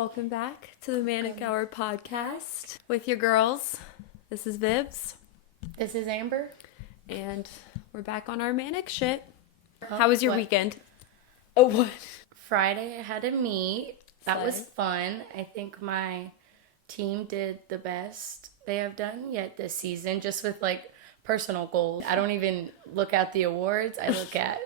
welcome back to the Manic Hour podcast with your girls. This is Vibs. This is Amber. And we're back on our manic shit. How was your weekend? Oh, what? Friday I had a meet. That was fun. I think my team did the best they have done yet this season, just with like personal goals. I don't even look at the awards. I look at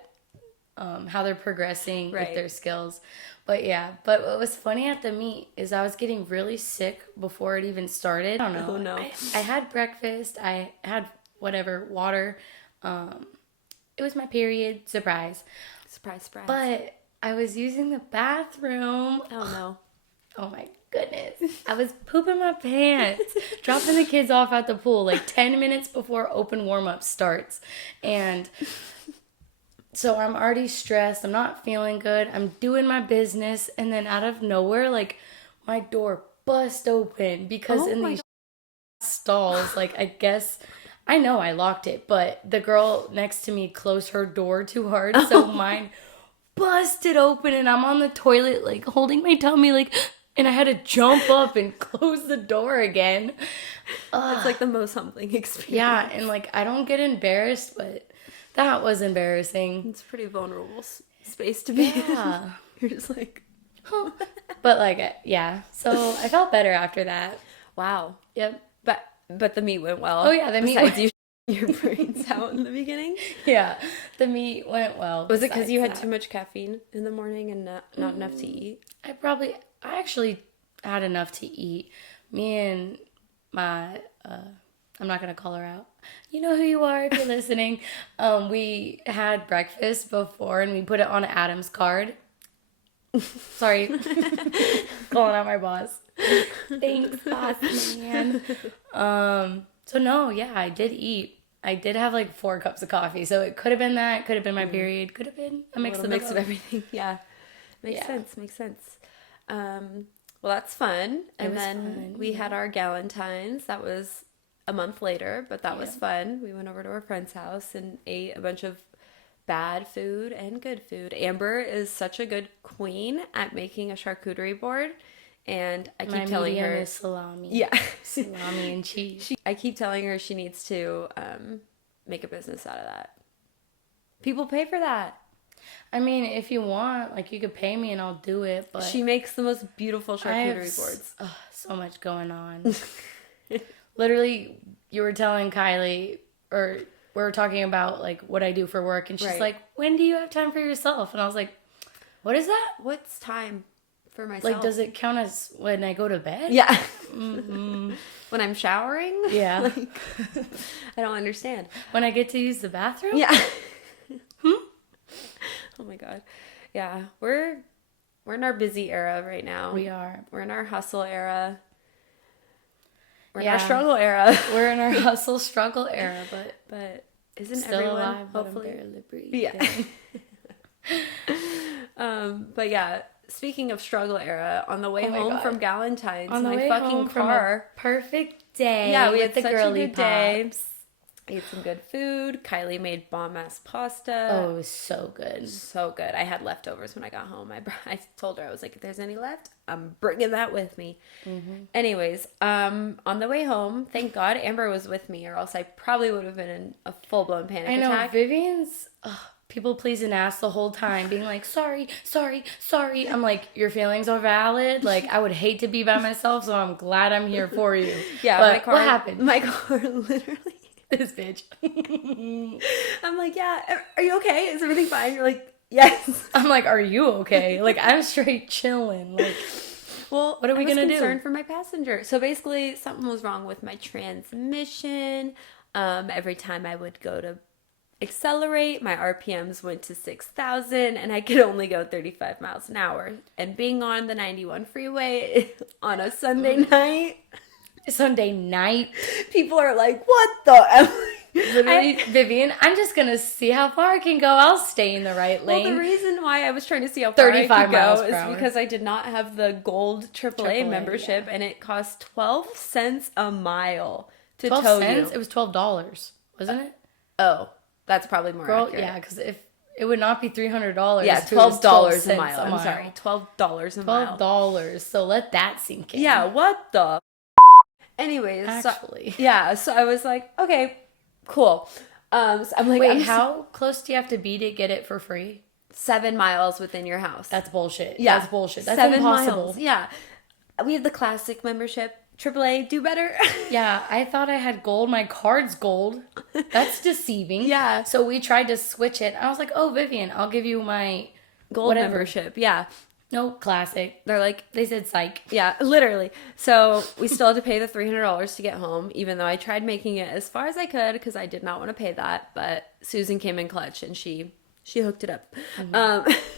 how they're progressing with their skills. But what was funny at the meet is I was getting really sick before it even started. I don't know. Oh no. I had breakfast. I had water. It was my period. Surprise. Surprise. But I was using the bathroom. Oh no. Oh my goodness. I was pooping my pants, dropping the kids off at the pool like 10 minutes before open warm-up starts. And so I'm already stressed. I'm not feeling good. I'm doing my business. And then out of nowhere, like, my door bust open because in these stalls, like, I guess, I know I locked it, but the girl next to me closed her door too hard. So mine busted open and I'm on the toilet, like, holding my tummy, like, and I had to jump up and close the door again. It's like the most humbling experience. Yeah, and, like, I don't get embarrassed, but that was embarrassing. It's a pretty vulnerable space to be in. You're just like, huh. But like, so I felt better after that. Wow. Yep. But the meet went well. Oh yeah, the meet went your brains out in the beginning. Yeah, the meet went well. Was it because you had too much caffeine in the morning and not enough to eat? I actually had enough to eat. Me and my, I'm not going to call her out. You know who you are if you're listening. We had breakfast before and we put it on Adam's card. Sorry. Calling out my boss. Thanks, boss man. So no, I did eat. I did have like 4 cups of coffee. So it could have been that. Could have been my period. Could have been a mix of everything. Yeah. Makes sense. Well, that's fun. And then we had our Galentine's. That was a month later, but that was fun. We went over to our friend's house and ate a bunch of bad food and good food. Amber is such a good queen at making a charcuterie board, and I keep telling her is salami. Yeah, salami and cheese. I keep telling her she needs to make a business out of that. People pay for that. I mean, if you want, like, you could pay me and I'll do it, but she makes the most beautiful charcuterie boards. So much going on. Literally, you were telling Kylie, or we were talking about, like, what I do for work, and she's like, when do you have time for yourself? And I was like, what is that? What's time for myself? Like, does it count as when I go to bed? Yeah. Mm-hmm. When I'm showering? Yeah. Like, I don't understand. When I get to use the bathroom? Yeah. Oh my God. Yeah. We're in our busy era right now. We are. We're in our hustle era. We're in our struggle era. We're in our hustle struggle era, but isn't still everyone alive, hopefully barely breathing. Yeah. But yeah, speaking of struggle era, on the way home from Galentine's, on the way fucking home car, from a perfect day. Yeah, we had the such girly a good day. pops. Ate some good food. Kylie made bomb-ass pasta. Oh, it was so good. So good. I had leftovers when I got home. I told her, I was like, if there's any left, I'm bringing that with me. Mm-hmm. Anyways, on the way home, thank God Amber was with me, or else I probably would have been in a full-blown panic attack. I know. Vivian's people-pleasing ass the whole time, being like, sorry. I'm like, your feelings are valid. Like, I would hate to be by myself, so I'm glad I'm here for you. Yeah, but what happened? My car literally... This bitch. I'm like, yeah, are you okay? Is everything fine? You're like, yes. I'm like, are you okay? Like, I'm straight chilling. Like, well, what are we gonna do? I was concerned for my passenger. So basically, something was wrong with my transmission. Every time I would go to accelerate, my RPMs went to 6,000, and I could only go 35 miles an hour. And being on the 91 freeway on a Sunday night. People are like, what the? Literally, Vivian, I'm just going to see how far I can go. I'll stay in the right lane. Well, the reason why I was trying to see how far I could go is because I did not have the gold AAA membership, and it cost 12 cents a mile to tow you. It was $12, wasn't it? Oh, that's probably more accurate. Yeah, because if It would not be $300. Yeah, $12 a mile. I'm sorry, $12 a mile. $12. So let that sink in. Yeah, what the? Anyways, actually, so I was like, okay, cool. So I'm like, wait, how close do you have to be to get it for free? 7 miles within your house. That's bullshit. Yeah, that's bullshit. That's 7 impossible. miles. Yeah, we have the classic membership. AAA, do better. Yeah, I thought I had gold. My card's gold. That's deceiving. Yeah. So we tried to switch it. I was like, oh, Vivian, I'll give you my gold membership. Yeah. No, classic. They're like, they said psych. Yeah, literally. So we still had to pay the $300 to get home, even though I tried making it as far as I could because I did not want to pay that. But Susan came in clutch and she hooked it up.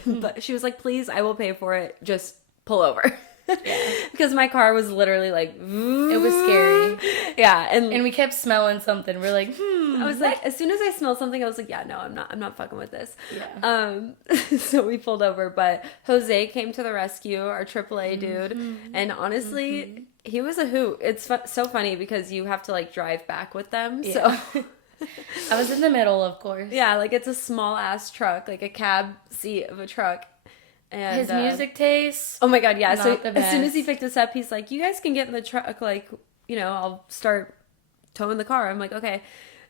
But she was like, please, I will pay for it. Just pull over. Yeah. Because my car was literally like, it was scary. Yeah, and we kept smelling something. We're like, I was like, as soon as I smelled something, I was like, yeah, no, I'm not fucking with this. Yeah. So we pulled over, but Jose came to the rescue, our AAA dude, and honestly, he was a hoot. It's so funny because you have to like drive back with them. Yeah. So I was in the middle, of course. Yeah, like it's a small ass truck, like a cab seat of a truck. And his music taste. Oh my god, yeah. So as soon as he picked us up, he's like, you guys can get in the truck, like, you know, I'll start towing the car. I'm like, okay.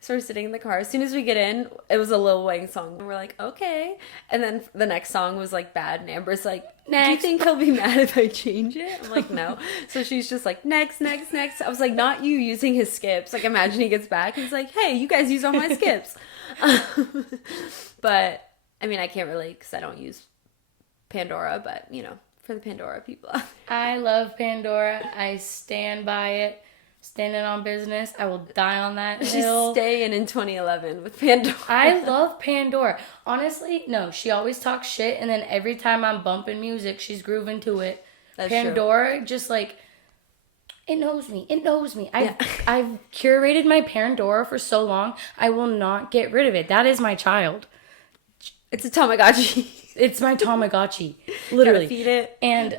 So we're sitting in the car. As soon as we get in, it was a Lil Wayne song. And we're like, okay. And then the next song was like bad. And Amber's like, next. Do you think he'll be mad if I change it? I'm like, no. So she's just like, next. I was like, not you using his skips. Like, imagine he gets back. He's like, hey, you guys use all my skips. But, I mean, I can't relate because I don't use Pandora, but you know, for the Pandora people. I love Pandora. I stand by it. Standing on business. I will die on that hill. She's staying in 2011 with Pandora. I love Pandora. Honestly, no, she always talks shit, and then every time I'm bumping music, she's grooving to it. That's Pandora, true. Just like, it knows me. I've curated my Pandora for so long, I will not get rid of it. That is my child. It's a Tamagotchi. It's my Tamagotchi. Literally. Gotta feed it. And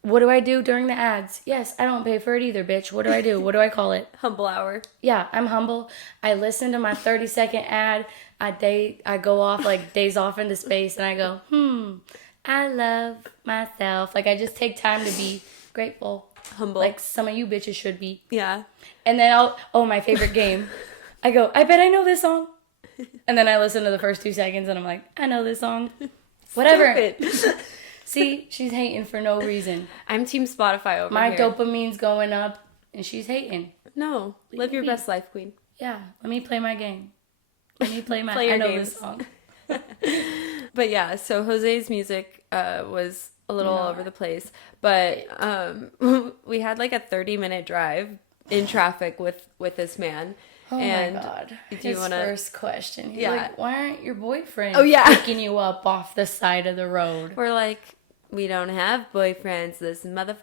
what do I do during the ads? Yes, I don't pay for it either, bitch. What do I do? What do I call it? Humble hour. Yeah, I'm humble. I listen to my 30-second ad. I go off, like, days off into space, and I go, I love myself. Like, I just take time to be grateful. Humble. Like some of you bitches should be. Yeah. And then my favorite game. I go, I bet I know this song. And then I listen to the first 2 seconds and I'm like, I know this song. Whatever. See, she's hating for no reason. I'm team Spotify over my here. My dopamine's going up and she's hating. No. Live your best life, queen. Yeah. Let me play my game. Let me play my play I know games. This song. But yeah, so Jose's music was a little all over the place. But we had like a 30-minute drive in traffic with this man. Oh and my god! His first question. He's like, "Why aren't your boyfriends picking you up off the side of the road?" We're like, "We don't have boyfriends." This and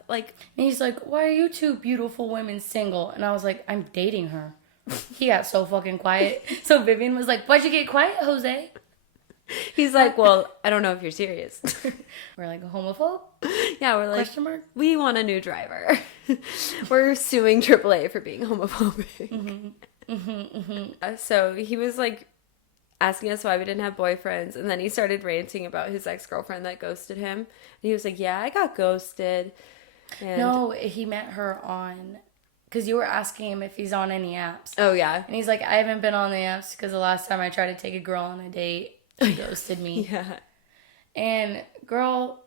he's like, "Why are you two beautiful women single?" And I was like, "I'm dating her." He got so fucking quiet. So Vivian was like, "Why'd you get quiet, Jose?" He's like, "Well, I don't know if you're serious." We're like, a homophobe? Yeah, we're like, question mark? We want a new driver. We're suing AAA for being homophobic. So he was like asking us why we didn't have boyfriends, and then he started ranting about his ex-girlfriend that ghosted him. And he was like, yeah, I got ghosted. And no, he met her on, because you were asking him if he's on any apps. Oh yeah. And he's like, I haven't been on the apps because the last time I tried to take a girl on a date, she ghosted me. Yeah. And girl,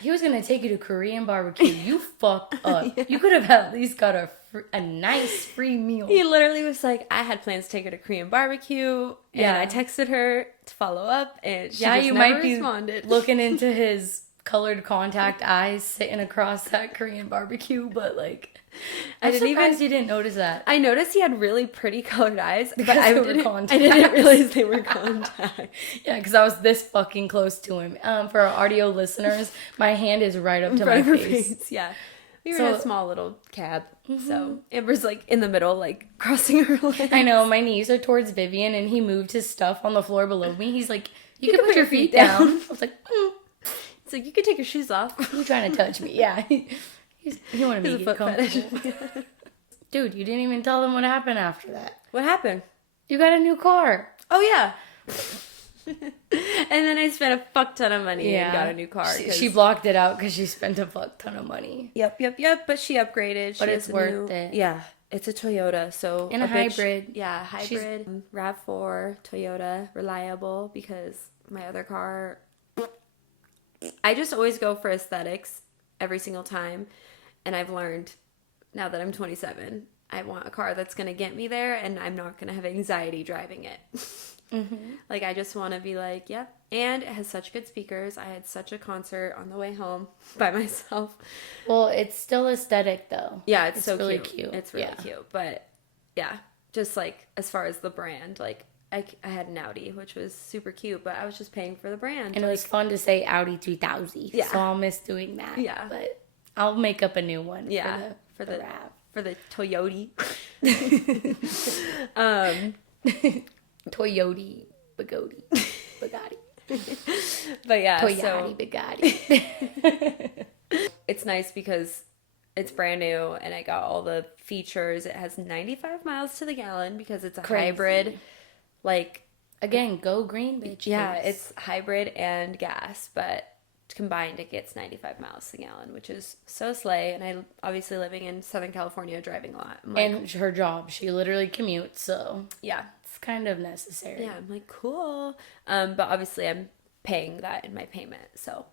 he was gonna take you to Korean barbecue. You fucked up. Yeah. You could have at least got a nice free meal. He literally was like, I had plans to take her to Korean barbecue, and I texted her to follow up, and she just never responded. Be looking into his colored contact eyes sitting across that Korean barbecue, but like, I'm surprised you didn't notice that. I noticed he had really pretty colored eyes, but I didn't realize they were contact. Yeah, because I was this fucking close to him. For our audio listeners, my hand is right up to my face. Yeah. We were in a small little cab, so Amber's like in the middle, like crossing her legs. I know, my knees are towards Vivian, and he moved his stuff on the floor below me. He's like, you can put your feet down. I was like, It's like, you can take your shoes off. You're trying to touch me. Yeah. He wanted me to get comfortable. Dude, you didn't even tell them what happened after that. What happened? You got a new car. Oh, yeah. And then I spent a fuck ton of money and got a new car. She blocked it out because she spent a fuck ton of money. Yep. But she upgraded. But it's worth it. Yeah. It's a Toyota, so and a hybrid. Yeah, hybrid. RAV4 Toyota, reliable, because my other car, I just always go for aesthetics every single time, and I've learned now that I'm 27, I want a car that's gonna get me there, and I'm not gonna have anxiety driving it. Like, I just want to be like, yep. And it has such good speakers. I had such a concert on the way home by myself. Well, it's still aesthetic, though. Yeah, it's so really cute. It's really cute. But, yeah, just, like, as far as the brand, like, I had an Audi, which was super cute, but I was just paying for the brand. And it was fun to say Audi 3000. Yeah. So I'll miss doing that. Yeah. But I'll make up a new one for the RAV. For the Toyota. Toyota, Bugatti. But yeah, Toyota, Bugatti. It's nice because it's brand new and I got all the features. It has 95 miles to the gallon because it's a hybrid. Like, again, go green, bitch. Yeah, it's hybrid and gas, but combined it gets 95 miles to the gallon, which is so slay. And I obviously living in Southern California, driving a lot. Like, and her job, she literally commutes, so yeah, it's kind of necessary. Yeah, I'm like, cool. But obviously I'm paying that in my payment, so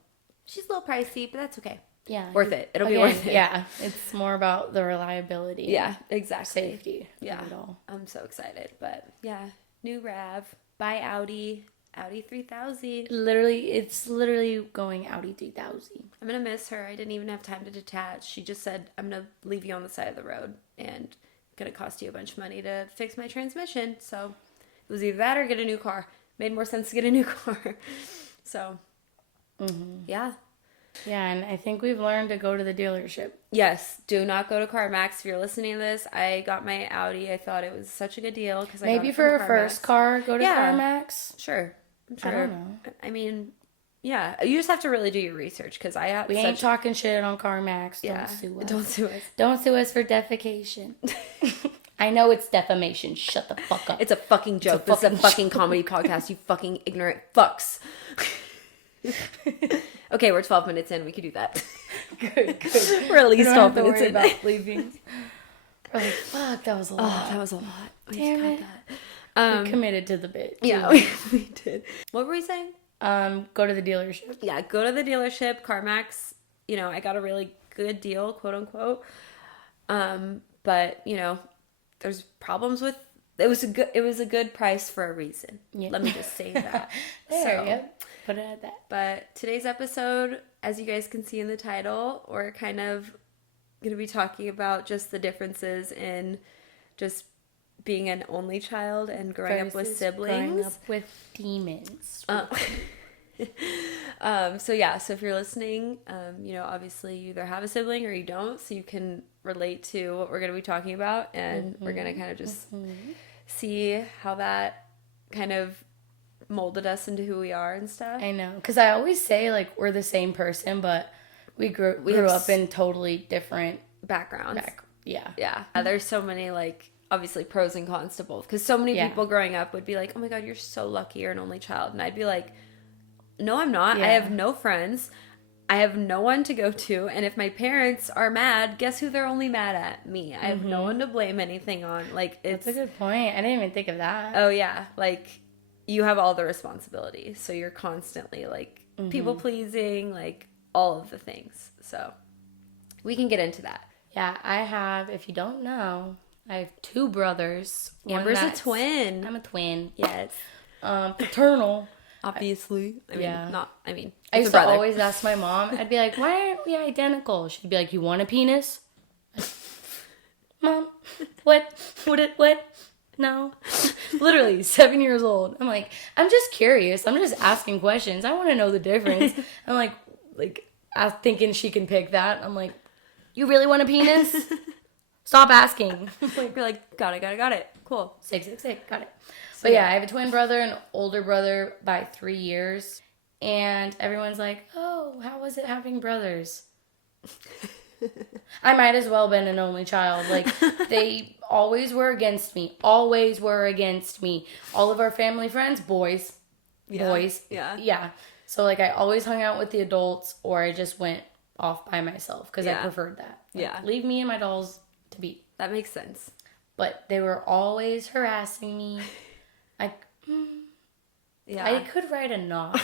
she's a little pricey, but that's okay. Yeah, worth it. It'll be worth it. Yeah, it's more about the reliability. Yeah, exactly. Safety. Yeah, I'm so excited. But yeah, new RAV, buy Audi 3000. It's literally going Audi 3000. I'm gonna miss her. I didn't even have time to detach. She just said, I'm gonna leave you on the side of the road and gonna cost you a bunch of money to fix my transmission. So it was either that or get a new car. Made more sense to get a new car. So yeah. Yeah, and I think we've learned to go to the dealership. Yes, do not go to CarMax. If you're listening to this, I got my Audi. I thought it was such a good deal because maybe for a first car, go to CarMax. Sure, I'm sure. I don't know. I mean, yeah, you just have to really do your research because we ain't talking shit on CarMax. Yeah, don't sue us. Don't sue us for defecation. I know it's defamation. Shut the fuck up. It's a fucking joke. This is a fucking comedy podcast. You fucking ignorant fucks. Okay, we're 12 minutes in. We could do that. Good. We're at least 12 minutes in. About leaving. We're like, fuck, that was a lot. Oh, that was a lot. Damn it. We committed to the bit. Too. Yeah, we did. What were we saying? Go to the dealership. Yeah, go to the dealership. CarMax, I got a really good deal, quote unquote. But, there's problems with it was a good price for a reason. Yeah. Let me just say that. Yep. Put it at that. But today's episode, as you guys can see in the title, we're kind of going to be talking about just the differences in just being an only child and growing up with siblings. Growing up with demons. So if you're listening, obviously you either have a sibling or you don't, so you can relate to what we're going to be talking about, and we're going to kind of just see how that kind of molded us into who we are and stuff. I know, because I always say, like, we're the same person, but we grew up in totally different backgrounds. Yeah. There's so many, like, obviously pros and cons to both, because so many people growing up would be like, oh my god, you're so lucky, you're an only child, and I'd be like, no, I'm not. I have no friends. I have no one to go to. And if my parents are mad, guess who they're only mad at? Me. I have no one to blame anything on. Like, that's a good point. I didn't even think of that. Oh, yeah. Like, you have all the responsibility. So you're constantly, like, people pleasing, like, all of the things. So we can get into that. Yeah, I have, if you don't know, I have two brothers. Amber's a twin. I'm a twin. Yes. Paternal. Obviously. I used to always ask my mom, I'd be like, why aren't we identical? She'd be like, you want a penis? Mom, what? No. Literally, 7 years old. I'm like, I'm just curious. I'm just asking questions. I want to know the difference. I'm like, I was thinking she can pick that. I'm like, you really want a penis? Stop asking. You're like, got it. Cool. 666, got it. But yeah, I have a twin brother and older brother by 3 years. And everyone's like, oh, how was it having brothers? I might as well have been an only child. Like, they always were against me. All of our family friends, boys. boys. Yeah. Yeah. So, like, I always hung out with the adults, or I just went off by myself because I preferred that. Like, leave me and my dolls to be. That makes sense. But they were always harassing me. I could write a novel.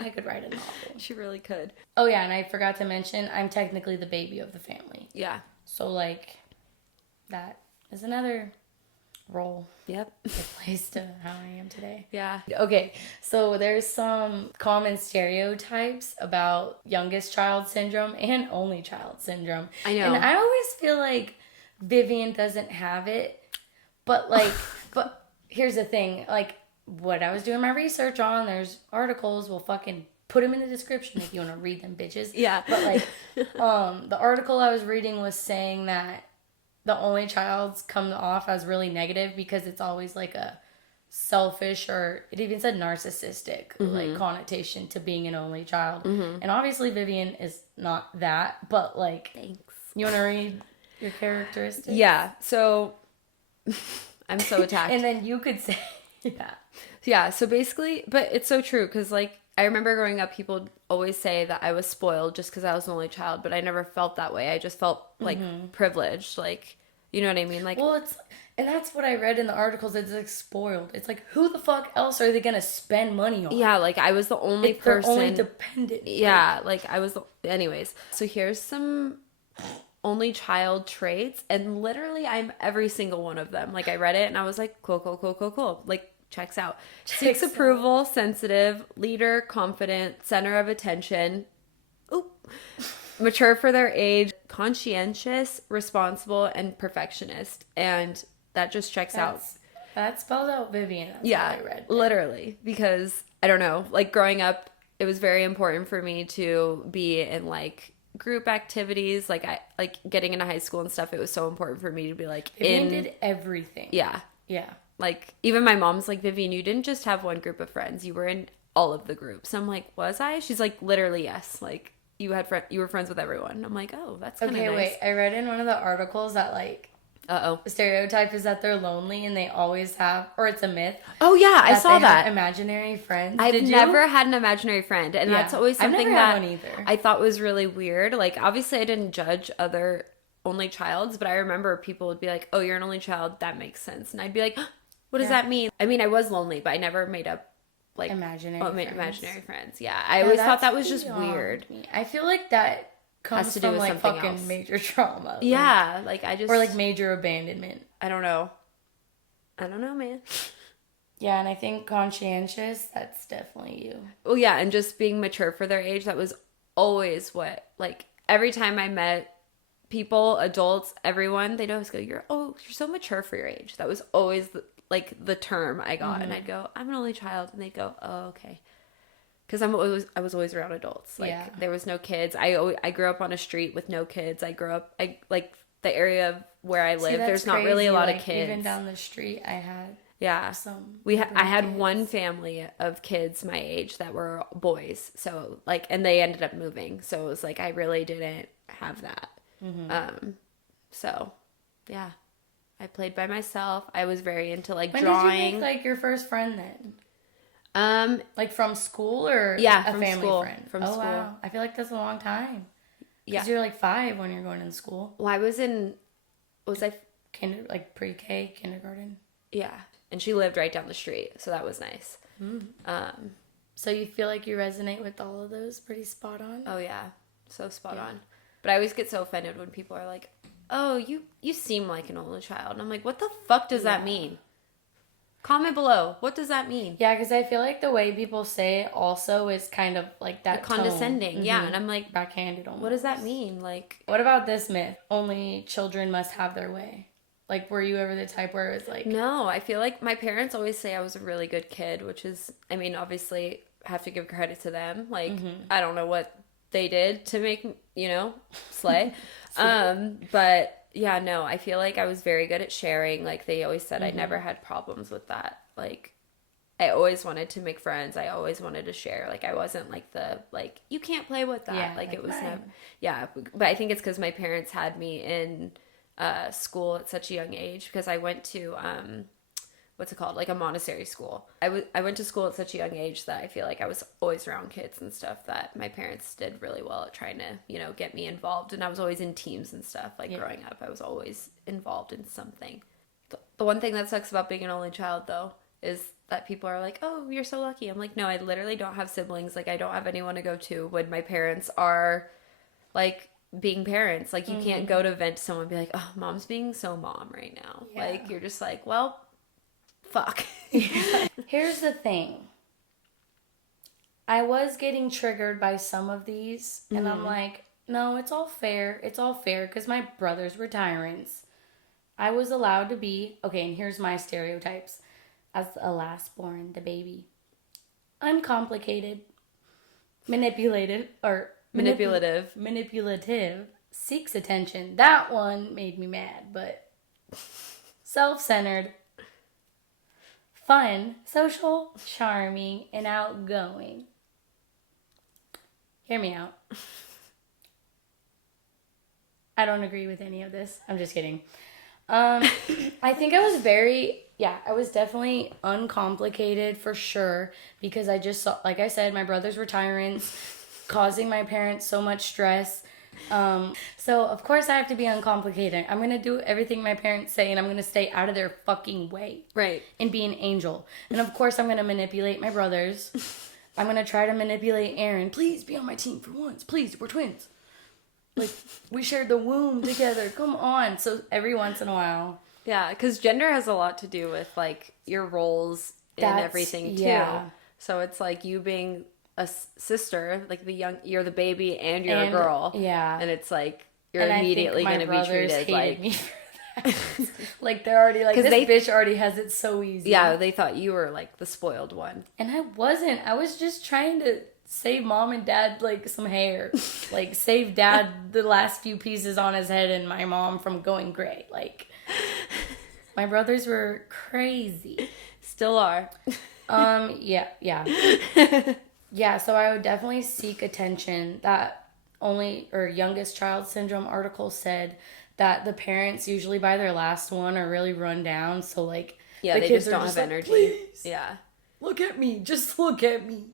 I could write a novel. She really could. Oh, yeah, and I forgot to mention, I'm technically the baby of the family. Yeah. So, like, that is another role. Yep. That plays to how I am today. Yeah. Okay, so there's some common stereotypes about youngest child syndrome and only child syndrome. I know. And I always feel like Vivian doesn't have it. But, like, but here's the thing. Like, what I was doing my research on, there's articles, we'll fucking put them in the description if you want to read them, bitches. Yeah. But, like, the article I was reading was saying that the only child's come off as really negative because it's always, like, a selfish, or it even said narcissistic, like, connotation to being an only child. And obviously Vivian is not that, but, like, thanks. You want to read your characteristics? Yeah. So I'm so attacked. And then you could say, Yeah, so basically, but it's so true because, like, I remember growing up, people always say that I was spoiled just because I was an only child, but I never felt that way. I just felt, like, privileged, like, you know what I mean? Like, well, and that's what I read in the articles. It's like spoiled. It's like, who the fuck else are they gonna spend money on? Yeah, like, I was the only person. They're only dependent. Yeah, like, I was anyways. So here's some only child traits, and literally I'm every single one of them. Like, I read it and I was like, cool. Like, checks out. Seeks approval, sensitive, leader, confident, center of attention. Mature for their age, conscientious, responsible, and perfectionist. And that just checks out. That spells out Vivian. That's what I read. Literally. Because, I don't know, like, growing up, it was very important for me to be in, like, group activities. Like, getting into high school and stuff, it was so important for me to be, like, Vivian did everything. Yeah. Like, even my mom's like, Vivian, you didn't just have one group of friends. You were in all of the groups. I'm like, was I? She's like, literally, yes. Like, you were friends with everyone. I'm like, oh, that's kind of nice. Okay, wait. I read in one of the articles that, like, the stereotype is that they're lonely and they always have, or it's a myth. Oh, yeah, I saw that. Imaginary friends. I've never had an imaginary friend. And that's always something that one either. I thought was really weird. Like, obviously, I didn't judge other only childs, but I remember people would be like, oh, you're an only child. That makes sense. And I'd be like, what does that mean? I mean, I was lonely, but I never made up, like, imaginary friends. Yeah, I always thought that was just weird. I feel like that comes from, like, fucking else. Major trauma. Yeah, like, I just... Or, like, major abandonment. I don't know, man. Yeah, and I think conscientious, that's definitely you. Well, yeah, and just being mature for their age, that was always what, like, every time I met people, adults, everyone, they'd always go, you're so mature for your age. That was always the term I got. And I'd go, I'm an only child. And they'd go, oh, okay. Because I was always around adults. Like, there was no kids. I grew up on a street with no kids. Like, the area where I live, there's not really a lot of kids. Even down the street, I had I had one family of kids my age that were boys. So, like, and they ended up moving. So it was like, I really didn't have that. So, yeah. I played by myself. I was very into, like, drawing. When did you make, like, your first friend then? Like, from school or a family friend? From school. Wow. I feel like that's a long time. Because you're, like, 5 when you're going to school. Well, was I? Pre-K, kindergarten? Yeah. And she lived right down the street, so that was nice. So you feel like you resonate with all of those pretty spot on? Oh, yeah. So spot on. But I always get so offended when people are like, oh, you seem like an only child. And I'm like, what the fuck does that mean? Comment below. What does that mean? Yeah, because I feel like the way people say it also is kind of like that condescending. Yeah, and I'm like, backhanded almost. What does that mean? Like, what about this myth? Only children must have their way. Like, were you ever the type where it was like... No, I feel like my parents always say I was a really good kid, which is, I mean, obviously, have to give credit to them. Like, I don't know what they did to make, slay. But yeah, no, I feel like I was very good at sharing. Like, they always said I never had problems with that. Like, I always wanted to make friends. I always wanted to share. Like, I wasn't like you can't play with that. Yeah, like, it was never, but I think it's because my parents had me in school at such a young age, because I went to, what's it called? Like a Montessori school. I went to school at such a young age that I feel like I was always around kids and stuff, that my parents did really well at trying to, you know, get me involved. And I was always in teams and stuff. Like growing up, I was always involved in something. The one thing that sucks about being an only child, though, is that people are like, oh, you're so lucky. I'm like, no, I literally don't have siblings. Like, I don't have anyone to go to when my parents are, like, being parents. Like, you can't go to vent to someone and be like, oh, mom's being so mom right now. Yeah. Like, you're just like, well, fuck. Here's the thing. I was getting triggered by some of these, and I'm like, no, it's all fair. It's all fair, because my brothers were tyrants. I was allowed to be, okay, and here's my stereotypes. As a last born, the baby. Uncomplicated. Manipulative. Seeks attention. That one made me mad, but self-centered. Fun, social, charming, and outgoing. Hear me out. I don't agree with any of this. I'm just kidding. I think I was definitely uncomplicated for sure, because I just saw, like I said, my brothers were tyrants, causing my parents so much stress. So of course I have to be uncomplicated. I'm going to do everything my parents say, and I'm going to stay out of their fucking way. Right. And be an angel. And of course I'm going to manipulate my brothers. I'm going to try to manipulate Aaron. Please be on my team for once. Please, we're twins. Like, we shared the womb together. Come on. So every once in a while. Yeah, because gender has a lot to do with, like, your roles in everything, too. Yeah. So it's like you being a sister, like you're the baby and you're a girl. Yeah. And it's like, you're immediately going to be treated like... Me for that. Like, they're already like, this bitch already has it so easy. Yeah, they thought you were, like, the spoiled one. And I wasn't. I was just trying to save mom and dad, like, some hair. Like, save dad the last few pieces on his head and my mom from going gray. Like, my brothers were crazy. Still are. Yeah. Yeah, so I would definitely seek attention. That youngest child syndrome article said that the parents usually by their last one are really run down. So, like, yeah, the kids don't have energy. Please, yeah. Look at me. Just look at me.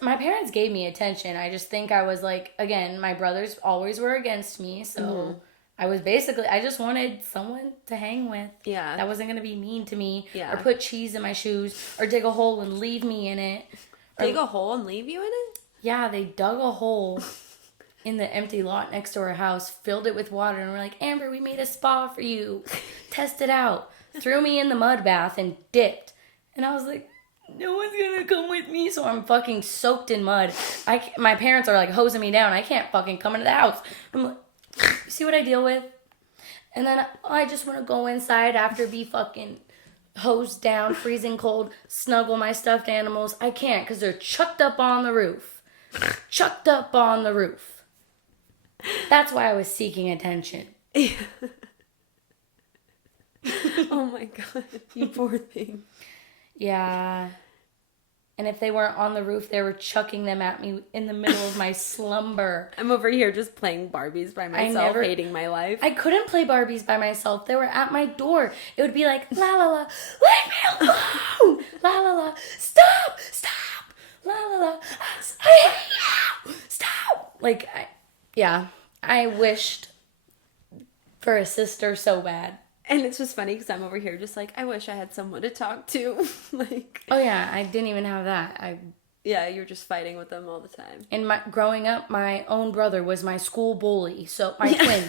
My parents gave me attention. I just think I was like, again, my brothers always were against me. So I just wanted someone to hang with. Yeah. That wasn't going to be mean to me. Yeah. Or put cheese in my shoes. Or dig a hole and leave me in it. Dig a hole and leave you in it? Yeah, they dug a hole in the empty lot next to our house, filled it with water, and were like, Amber, we made a spa for you. Test it out. Threw me in the mud bath and dipped. And I was like, no one's gonna come with me, so I'm fucking soaked in mud. My parents are like hosing me down. I can't fucking come into the house. I'm like, you see what I deal with? And then I just want to go inside after be fucking hosed down, freezing cold, snuggle my stuffed animals. I can't, because they're chucked up on the roof. Chucked up on the roof. That's why I was seeking attention. Oh my god, you poor thing. Yeah. And if they weren't on the roof, they were chucking them at me in the middle of my slumber. I'm over here just playing Barbies by myself, hating my life. I couldn't play Barbies by myself. They were at my door. It would be like, la la la, leave me alone! La la la, stop! La la la, I hate you! Stop! Like, I wished for a sister so bad. And it's just funny because I'm over here just like, I wish I had someone to talk to. Like, oh yeah, I didn't even have that. Yeah, you're just fighting with them all the time. And growing up, my own brother was my school bully. So my twin,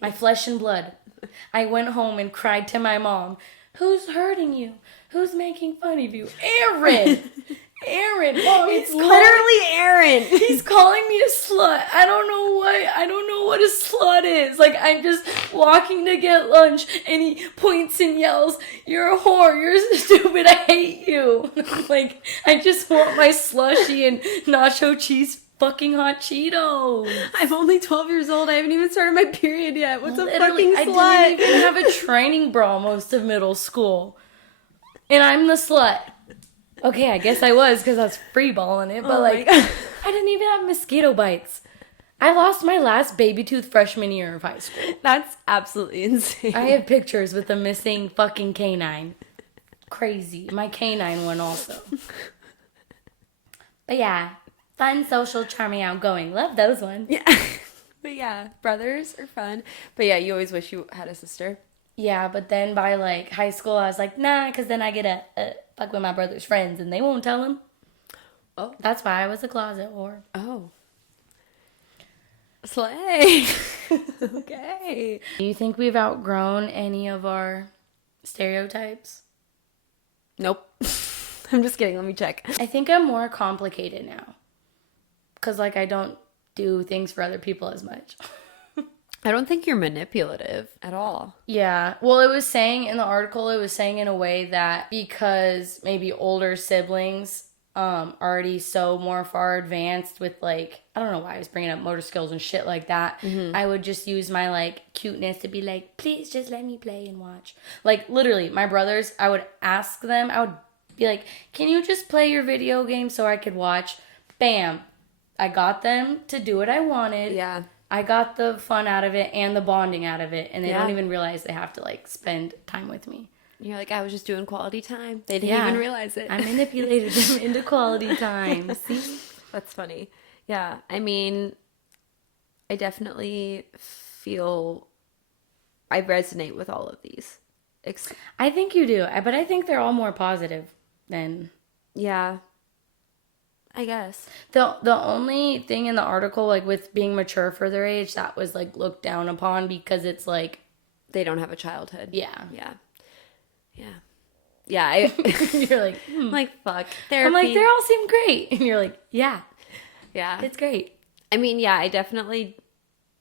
my flesh and blood. I went home and cried to my mom, "Who's hurting you? Who's making fun of you?" Aaron! Mom, it's literally Aaron. He's calling me a slut. I don't know what a slut is. Like, I'm just walking to get lunch and he points and yells, "You're a whore, you're stupid, I hate you." Like, I just want my slushie and nacho cheese fucking hot Cheetos. I'm only 12 years old. I haven't even started my period yet. What's a fucking slut? I didn't even have a training bra most of middle school. And I'm the slut. Okay, I guess I was because I was freeballing it, but I didn't even have mosquito bites. I lost my last baby tooth freshman year of high school. That's absolutely insane. I have pictures with a missing fucking canine. crazy. My canine one also. But yeah, fun, social, charming, outgoing. Love those ones. Yeah. But yeah, brothers are fun. But yeah, you always wish you had a sister. Yeah, but then by like high school, I was like, nah, because then I get to fuck with my brother's friends and they won't tell him. Oh. That's why I was a closet whore. Oh. Slay. Okay. Do you think we've outgrown any of our stereotypes? Nope. I'm just kidding. Let me check. I think I'm more complicated now. Because, like, I don't do things for other people as much. I don't think you're manipulative at all. Yeah. Well, it was saying in the article, it was saying in a way that because maybe older siblings already so more far advanced with, like, I don't know why I was bringing up motor skills and shit like that. Mm-hmm. I would just use my, like, cuteness to be like, please just let me play and watch. Like, literally, my brothers, I would ask them, I would be like, can you just play your video game so I could watch? Bam. I got them to do what I wanted. Yeah. I got the fun out of it and the bonding out of it. And they don't even realize they have to, like, spend time with me. You're like, I was just doing quality time. They didn't even realize it. I manipulated them into quality time. See? That's funny. Yeah. I mean, I definitely feel I resonate with all of these. I think you do. But I think they're all more positive than... Yeah. I guess. The only thing in the article, like, with being mature for their age, that was, like, looked down upon because it's, like... They don't have a childhood. Yeah. Yeah. Yeah. Yeah. You're like, I'm like, fuck. Therapy. I'm like, they all seem great. And you're like, yeah. Yeah. It's great. I mean, yeah, I definitely...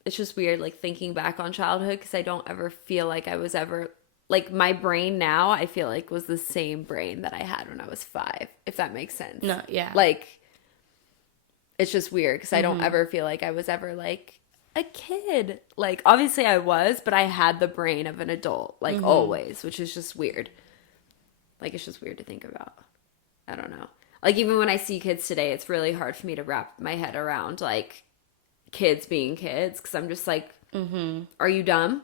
It's just weird, like, thinking back on childhood because I don't ever feel like I was ever... Like, my brain now, I feel like, was the same brain that I had when I was 5, if that makes sense. No, yeah. Like... It's just weird because I don't ever feel like I was ever like a kid. Like, obviously I was, but I had the brain of an adult, like always, which is just weird. Like, it's just weird to think about. I don't know. Like, even when I see kids today, it's really hard for me to wrap my head around, like, kids being kids because I'm just like, are you dumb?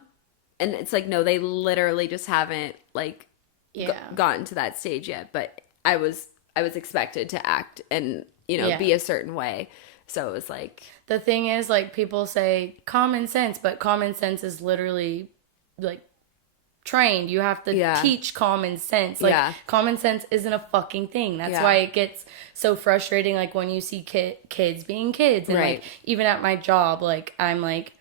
And it's like, no, they literally just haven't, like, gotten to that stage yet. But I was expected to act and... be a certain way. So it was like... The thing is, like, people say common sense, but common sense is literally, like, trained. You have to teach common sense. Like, common sense isn't a fucking thing. That's why it gets so frustrating, like, when you see kids being kids. And, like, even at my job, like, I'm like,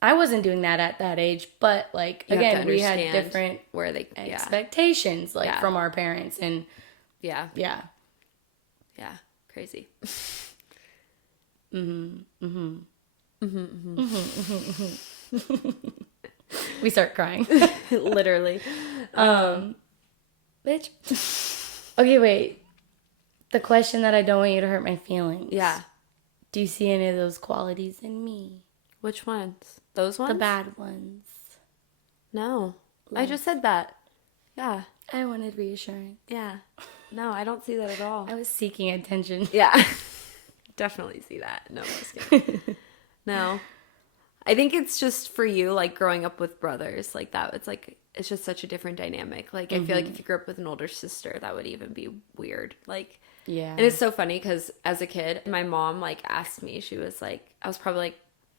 I wasn't doing that at that age, but, like, again, we had different where they expectations, like, from our parents. And, Yeah. Crazy. We start crying. Literally. Bitch. Okay, wait. The question that I don't want you to hurt my feelings. Yeah. Do you see any of those qualities in me? Which ones? Those ones? The bad ones. No. I just said that. Yeah. I wanted reassurance. Yeah. No, I don't see that at all. I was seeking attention. Yeah. Definitely see that. No, I'm just kidding. No. I think it's just for you, like, growing up with brothers, like, that, it's, like, it's just such a different dynamic. Like, I feel like if you grew up with an older sister, that would even be weird. Like, yeah. And it's so funny because as a kid, my mom, like, asked me, she was, like, I was probably, like,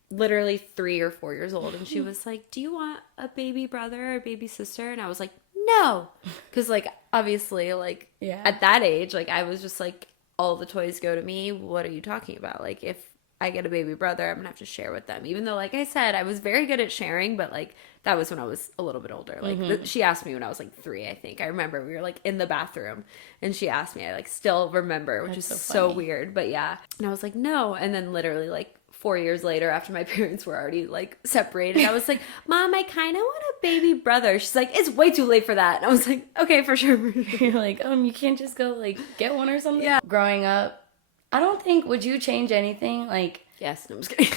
literally 3 or 4 years old, and she was like, do you want a baby brother or a baby sister? And I was like, no, because, like, obviously, like, at that age, like, I was just like, all the toys go to me. What are you talking about? Like, if I get a baby brother, I'm gonna have to share with them, even though, like I said, I was very good at sharing, but, like, that was when I was a little bit older. Like, she asked me when I was, like, 3, I think. I remember we were, like, in the bathroom and she asked me. I, like, still remember, which is so weird, but yeah. And I was like, no. And then literally, like, 4 years later, after my parents were already, like, separated, I was like, Mom, I kind of want a baby brother. She's like, it's way too late for that. And I was like, okay, for sure. You're like, you can't just go, like, get one or something? Yeah. Growing up, I don't think, would you change anything? Like, yes, no, I'm just kidding.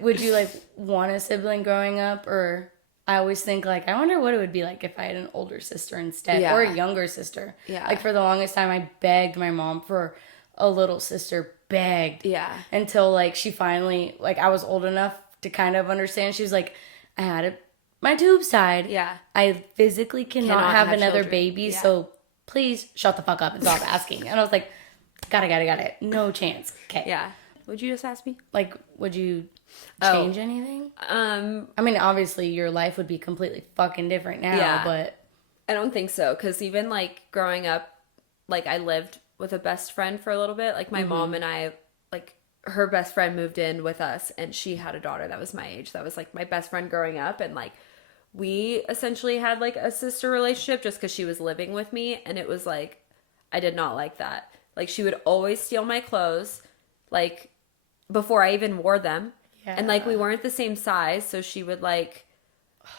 would you, like, want a sibling growing up? Or I always think, like, I wonder what it would be like if I had an older sister instead, or a younger sister. Yeah. Like, for the longest time, I begged my mom for a little sister. Begged. Yeah. Until, like, she finally, like, I was old enough to kind of understand. She was like, I had a my tube side. Yeah. I physically cannot have another children. Baby, so please shut the fuck up and stop asking. And I was like, got it. No chance. Okay. Yeah. Would you just ask me? Like, would you change anything? I mean, obviously your life would be completely fucking different now, but I don't think so. Because even like growing up, like I lived with a best friend for a little bit. Like my mom and I, like her best friend moved in with us and she had a daughter that was my age. That was like my best friend growing up. And like we essentially had like a sister relationship just because she was living with me. And it was like, I did not like that. Like she would always steal my clothes, like before I even wore them. Yeah. And like we weren't the same size. So she would like,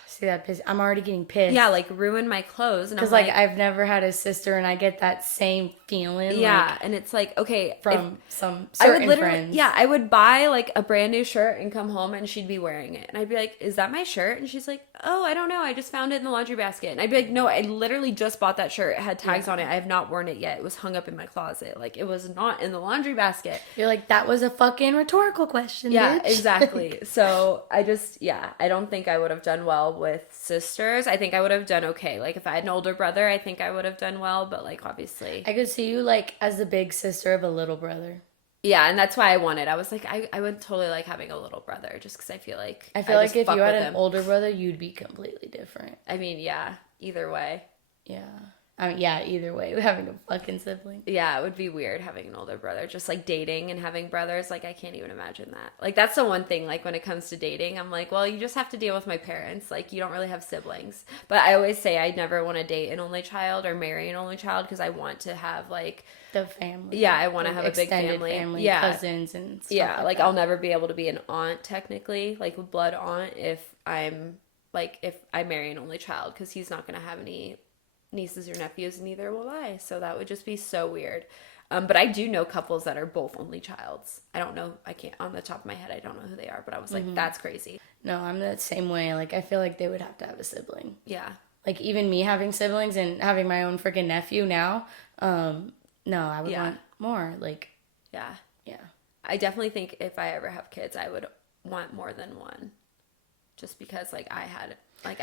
see that piss? I'm already getting pissed. Yeah, like ruin my clothes. Because like I've never had a sister, and I get that same feeling. Yeah, like, and it's like okay from some certain friends. Yeah, I would buy like a brand new shirt and come home, and she'd be wearing it, and I'd be like, "Is that my shirt?" And she's like, "Oh, I don't know. I just found it in the laundry basket." And I'd be like, "No, I literally just bought that shirt. It had tags on it. I have not worn it yet. It was hung up in my closet. Like it was not in the laundry basket." You're like, that was a fucking rhetorical question. Yeah, bitch. Exactly. So I don't think I would have done well with sisters. I think I would have done okay. Like if I had an older brother, I think I would have done well, but like obviously I could see you like as the big sister of a little brother. Yeah, and that's why I wanted. I was like, I would totally like having a little brother just because I feel like if you had an older brother, you'd be completely different. I mean, yeah, either way. Yeah. I mean, yeah, either way, having a fucking sibling. Yeah, it would be weird having an older brother. Just like dating and having brothers, like I can't even imagine that. Like that's the one thing, like when it comes to dating, I'm like, well, you just have to deal with my parents. Like you don't really have siblings. But I always say I never want to date an only child or marry an only child because I want to have like the family. Yeah, I want to have a big family. Yeah. Cousins and stuff. Yeah, like I'll never be able to be an aunt technically, like a blood aunt if I marry an only child because he's not going to have any nieces or nephews, and neither will I. So that would just be so weird. But I do know couples that are both only childs. I don't know. I can't, on the top of my head, I don't know who they are, but I was like, that's crazy. No, I'm the same way. Like, I feel like they would have to have a sibling. Yeah. Like, even me having siblings and having my own freaking nephew now, no, I would want more. Like, yeah. Yeah. I definitely think if I ever have kids, I would want more than one. Just because, like, I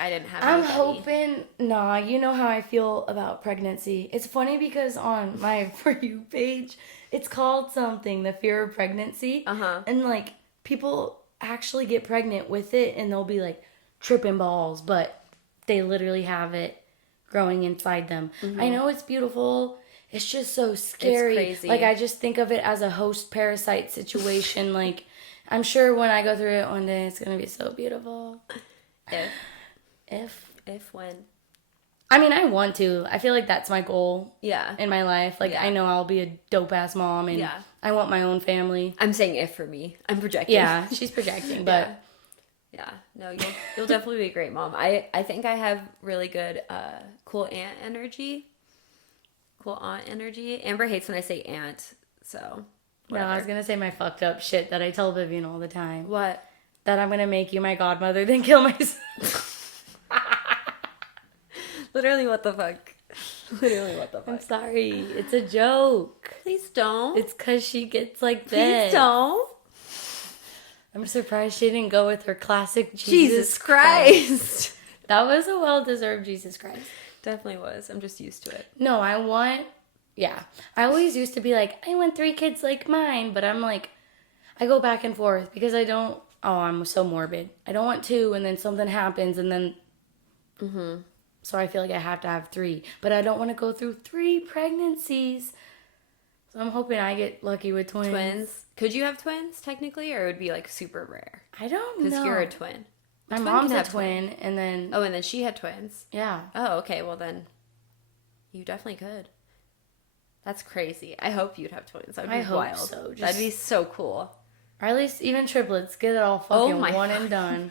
didn't have I'm anybody. hoping, you know how I feel about pregnancy. It's funny because on my For You page, it's called something, the fear of pregnancy. Uh-huh. And, like, people actually get pregnant with it, and they'll be, like, tripping balls, but they literally have it growing inside them. Mm-hmm. I know it's beautiful. It's just so scary. It's crazy. Like, I just think of it as a host-parasite situation. Like, I'm sure when I go through it one day, it's going to be so beautiful. If when. I mean, I want to. I feel like that's my goal. Yeah. In my life. Like, I know I'll be a dope-ass mom, and I want my own family. I'm saying if for me. I'm projecting. Yeah, she's projecting, but... Yeah. No, you'll definitely be a great mom. I think I have really good, cool aunt energy. Cool aunt energy. Amber hates when I say aunt, so... Whatever. No, I was going to say my fucked up shit that I tell Vivian all the time. What? That I'm going to make you my godmother, then kill myself. Literally, what the fuck? Literally, what the fuck? I'm sorry. It's a joke. Please don't. It's because she gets like this. Please don't. I'm surprised she didn't go with her classic Jesus Christ. That was a well-deserved Jesus Christ. Definitely was. I'm just used to it. No, I always used to be like, I want 3 kids like mine, but I'm like, I go back and forth because I'm so morbid. I don't want 2 and then something happens and then, so I feel like I have to have 3, but I don't want to go through 3 pregnancies. So I'm hoping I get lucky with twins. Twins? Could you have twins technically, or it would be like super rare? I don't know. Because you're a twin. My mom's a twin, and then... Oh, and then she had twins? Yeah. Oh, okay. Well, then you definitely could. That's crazy. I hope you'd have twins. That would be wild. Hope so. That'd be so cool. Or at least even triplets. Get it all fucking one and done.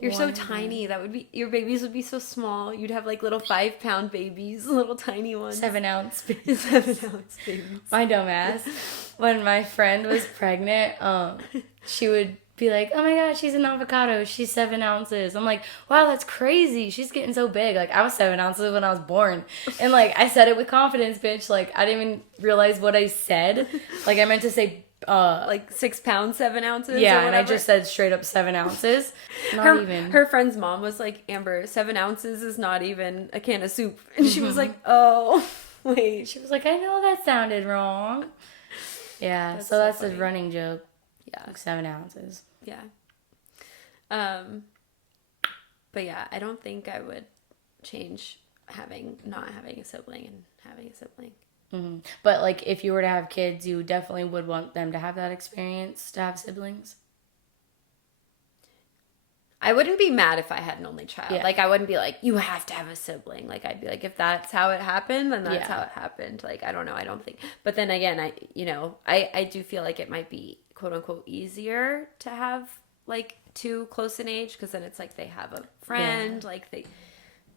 You're so tiny. That would be... Your babies would be so small. You'd have like little 5-pound babies. Little tiny ones. 7-ounce babies. 7-ounce babies. My dumb ass. When my friend was pregnant, she would be like, oh my god, she's an avocado. She's 7 ounces. I'm like, wow, that's crazy. She's getting so big. Like, I was 7 ounces when I was born. And like, I said it with confidence, bitch. Like, I didn't even realize what I said. Like, I meant to say like 6 pounds, 7 ounces. Yeah, or and I just said straight up 7 ounces. Her friend's mom was like, Amber, 7 ounces is not even a can of soup. And she was like, oh, wait. She was like, I know that sounded wrong. Yeah, that's a running joke. Yeah. Like 7 ounces. Yeah. But yeah, I don't think I would change not having a sibling and having a sibling. Mm-hmm. But like, if you were to have kids, you definitely would want them to have that experience, to have siblings. I wouldn't be mad if I had an only child. Yeah. Like, I wouldn't be like, you have to have a sibling. Like, I'd be like, if that's how it happened, then that's how it happened. Like, I don't know. I don't think. But then again, I do feel like it might be, quote unquote, easier to have, like, two close in age. Because then it's like they have a friend. Like, they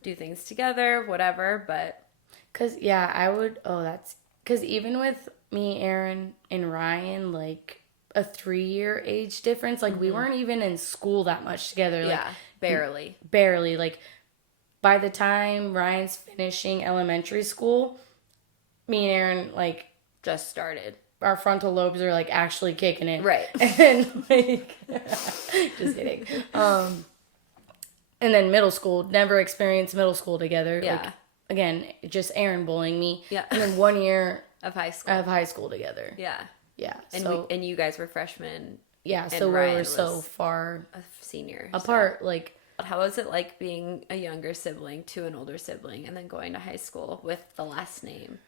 do things together, whatever. But. Because, because even with me, Aaron, and Ryan, like, a 3-year age difference. Like, we weren't even in school that much together. Like, barely. Barely. Like, by the time Ryan's finishing elementary school, me and Aaron, like, just started. Our frontal lobes are, like, actually kicking in. Right. And, like, just kidding. And then middle school, never experienced middle school together. Yeah. Like, again, just Aaron bullying me. Yeah. And then 1 year of high school together. Yeah. Yeah. And you guys were freshmen. Yeah, so we were so far a senior apart. So. Like, how was it like being a younger sibling to an older sibling and then going to high school with the last name?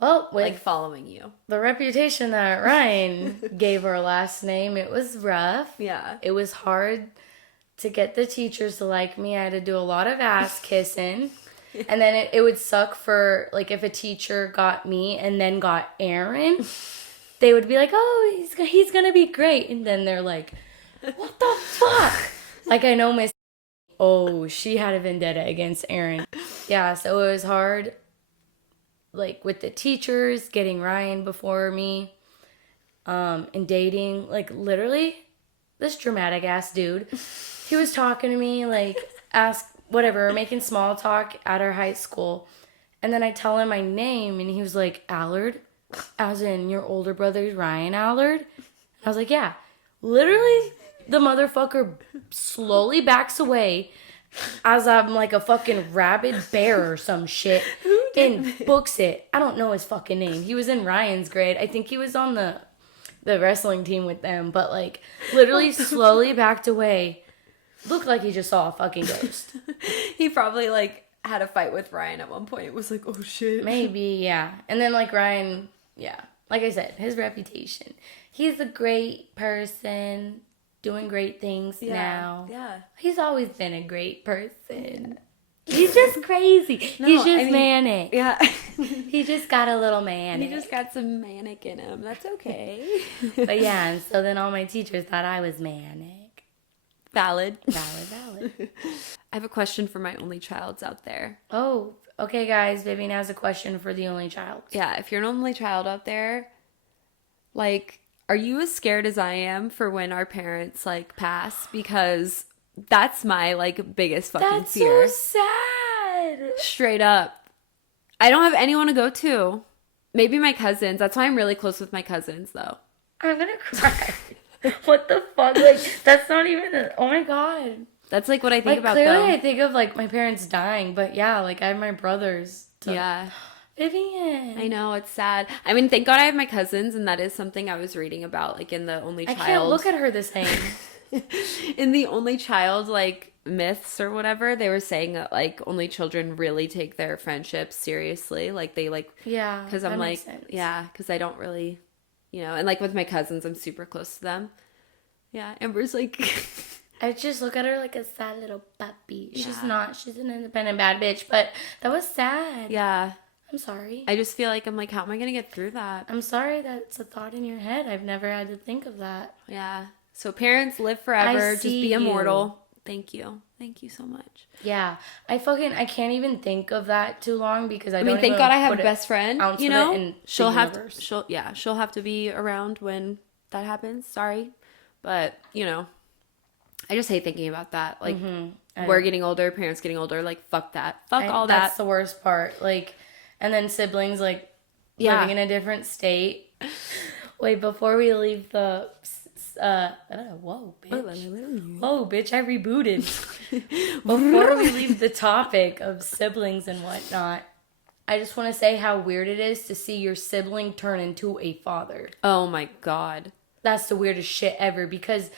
Well, with like following you. The reputation that Ryan gave our last name, it was rough. Yeah. It was hard to get the teachers to like me. I had to do a lot of ass kissing. And then it would suck for, like, if a teacher got me and then got Aaron, they would be like, oh, he's going to be great. And then they're like, what the fuck? Like, I know Miss, she had a vendetta against Aaron. Yeah, so it was hard, like, with the teachers, getting Ryan before me, and dating. Like, literally, this dramatic-ass dude, he was talking to me, like, whatever, making small talk at our high school. And then I tell him my name, and he was like, Allard? As in, your older brother's Ryan Allard? I was like, yeah. Literally, the motherfucker slowly backs away as I'm like a fucking rabid bear or some shit. And books it. I don't know his fucking name. He was in Ryan's grade. I think he was on the wrestling team with them. But, like, literally slowly backed away. Looked like he just saw a fucking ghost. He probably, like, had a fight with Ryan at one point. It was like, oh, shit. Maybe, yeah. And then, like, Ryan, yeah. Like I said, his reputation. He's a great person, doing great things now. Yeah. He's always been a great person. He's just crazy. No, He's just manic. Yeah. He just got a little manic. He just got some manic in him. That's okay. But yeah, and so then all my teachers thought I was manic. Valid. I have a question for my only childs out there. Oh, okay, guys. Vivian has a question for the only child. Yeah, if you're an only child out there, like, are you as scared as I am for when our parents, like, pass? Because that's my, like, biggest fucking fear. That's so sad. Straight up. I don't have anyone to go to. Maybe my cousins. That's why I'm really close with my cousins, though. I'm gonna cry. What the fuck? Like, that's not even oh my god. That's, like, what I think about, clearly though. I think of, like, my parents dying, but yeah, like, I have my brothers. Yeah. Vivian. I know, it's sad. I mean, thank God I have my cousins, and that is something I was reading about, like, in the only child. I can't look at her the same. In the only child, like, myths or whatever, they were saying that, like, only children really take their friendships seriously. Like, they, like... Yeah, because I'm like... Yeah, because I don't really... You know, and, like, with my cousins, I'm super close to them. Yeah, Amber's, like... I just look at her like a sad little puppy. Yeah. She's not. She's an independent bad bitch, but that was sad. Yeah. I'm sorry. I just feel like I'm like, how am I going to get through that? I'm sorry that's a thought in your head. I've never had to think of that. Yeah. So parents, live forever. Just be immortal. Thank you. Thank you so much. Yeah. I can't even think of that too long because I mean, thank God I have a best friend, you know? She'll have to be around when that happens. Sorry. But, you know, I just hate thinking about that. Like, we're getting older, parents getting older. Like, fuck that. All that. That's the worst part. Like, and then siblings, like, living in a different state. Wait, before we leave the... whoa, bitch. Whoa, bitch, I rebooted. Before we leave the topic of siblings and whatnot, I just want to say how weird it is to see your sibling turn into a father. Oh my God. That's the weirdest shit ever, because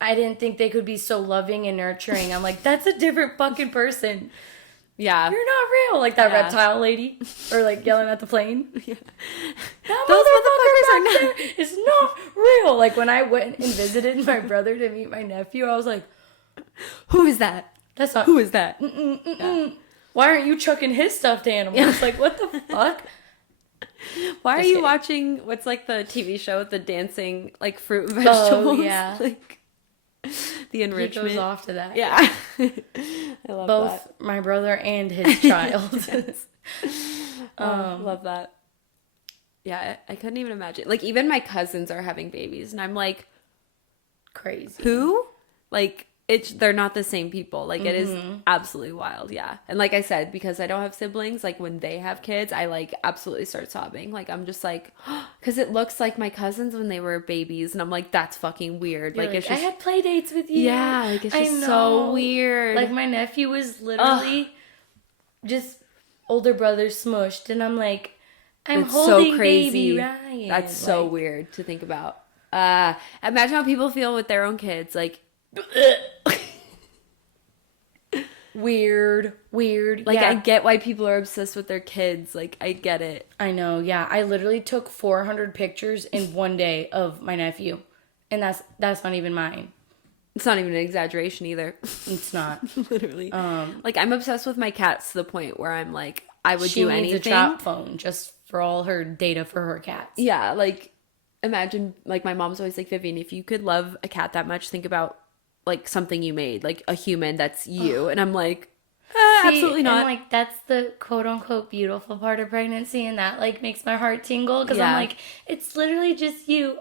I didn't think they could be so loving and nurturing. I'm like, that's a different fucking person. Yeah. You're not real. Like that reptile lady. Or like yelling at the plane. Yeah. Those motherfuckers are not. It's not real. Like when I went and visited my brother to meet my nephew, I was like, who is that? That's not. Who is that? Yeah. Why aren't you chucking his stuffed animals? Yeah. Like, what the fuck? Why are you watching what's like the TV show with the dancing like fruit and vegetables? Oh, yeah. Like the enrichment. He goes off to that. Yeah. I love both that. My brother and his child. Love that. Yeah, I couldn't even imagine. Like even my cousins are having babies and I'm like, crazy. Who? Like they're not the same people. Like it is absolutely wild. Yeah. And like I said, because I don't have siblings, like when they have kids, I like absolutely start sobbing. Like I'm just like, because it looks like my cousins when they were babies. And I'm like, that's fucking weird. Like it's just, I had play dates with you. Yeah. Like it's just so weird. Like my nephew was literally just older brother smushed. And I'm like, I'm holding so crazy. Baby Ryan. That's so weird to think about. Imagine how people feel with their own kids. Like, weird. Like I get why people are obsessed with their kids. Like I get it. I know. Yeah, I literally took 400 pictures in one day of my nephew, and that's not even mine. It's not even an exaggeration either. It's not. Literally. Like I'm obsessed with my cats to the point where I'm like, I would do anything. She needs a trap phone just for all her data for her cats. Yeah, like imagine, like my mom's always like, Vivian, if you could love a cat that much, think about like something you made, like a human that's you. And I'm like, absolutely not. And like that's the quote unquote beautiful part of pregnancy, and that like makes my heart tingle because I'm like, it's literally just you.